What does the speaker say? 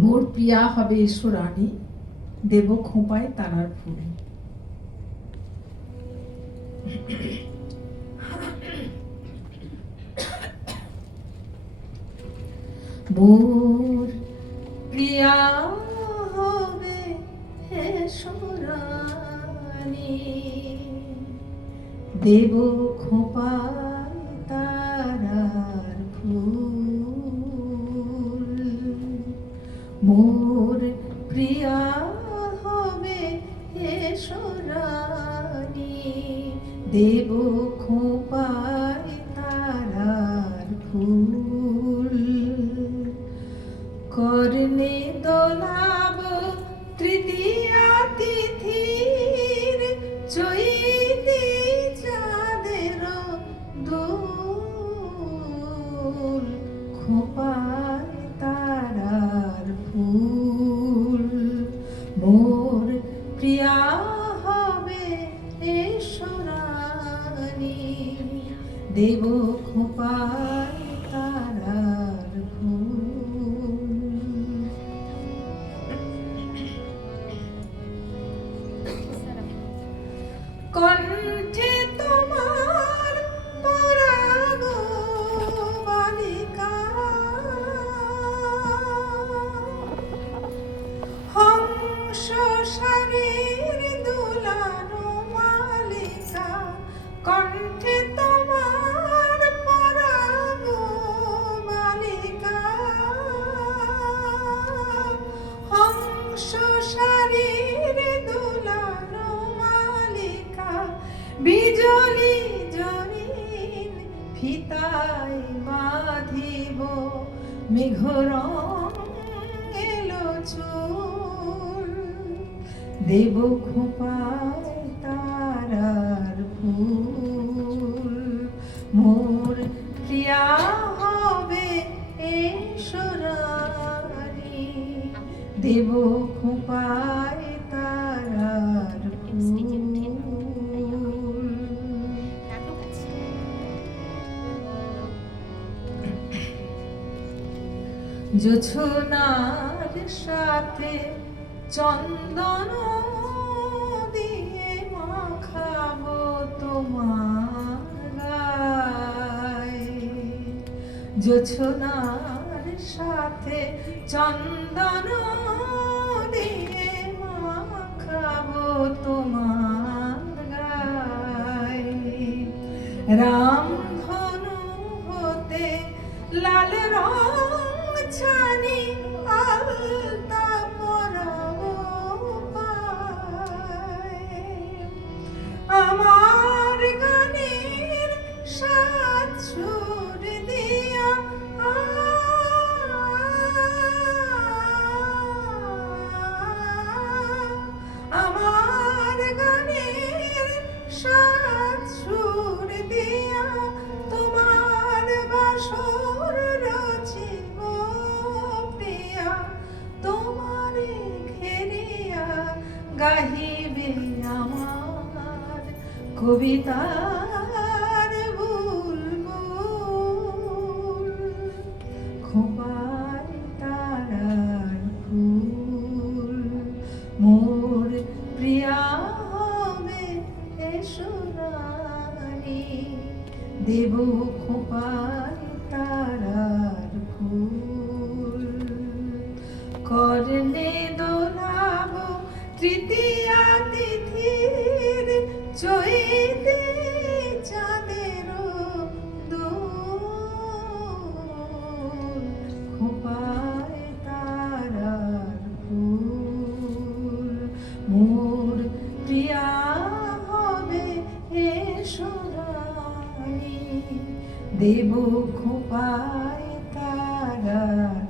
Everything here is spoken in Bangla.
মোর প্রিয়া হবে ঈশ্বরানী, দেব খোঁপায় তারার ফুল। মোর প্রিয়া হবে ঈশ্বরানী, দেব খোঁপায় তারার ফুল। মোর প্রিয়া হবে ঈশ্বরানী, দেব খোঁপায় তারার ফুল। কর্ণে দোলাব তৃতীয়া তিথির, চৈতি চাঁদের দোল। খোঁপায় তারার ফুল। মোর প্রিয়া হবে ঈশ্বরানী, দেব খোঁপায় তারার ফুল। কণ্ঠে তোমার পরাগ বালিকা, হংস সারির দুলানো মালিকা। কণ্ঠে তোমার পরাগ বালিকা, হংস সারির দুলানো মালিকা। বিজলি জরিন ফিতায় বাঁধিব, মেঘরং এলো চুল। দেব খোঁপায় তারার ফুল। মোর প্রিয়া হবে ঈশ্বরানী, দেব খোঁপায় তারার ফুল। জোছনার সাথে চন্দন দিয়ে মাখাবো তোমার গায়ে। জোছনার সাথে চন্দন দিয়ে মাখাবো তোমার গায়ে। রামধনু হতে লাল রং ছানি, আলতা পরাবো পায়ে। আমার গানের সাত সুর দিয়া আমার গানের সাত সুর দিয়া তোমার বাসর রচিব প্রিয়া। তোমারে ঘেরিয়া গাহিবে আমার কবিতার বুলবুল। খোঁপায় তারার ফুল। মোর প্রিয়া হবে ঈশ্বরানী, দেব খোঁপায় তারার ফুল। কর্ণে দোলাব তৃতীয়া তিথির, চৈতি চাঁদের দোল। খোঁপায় তারার ফুল। মোর প্রিয়া হবে ঈশ্বরানী, দেব খোঁপায় তারার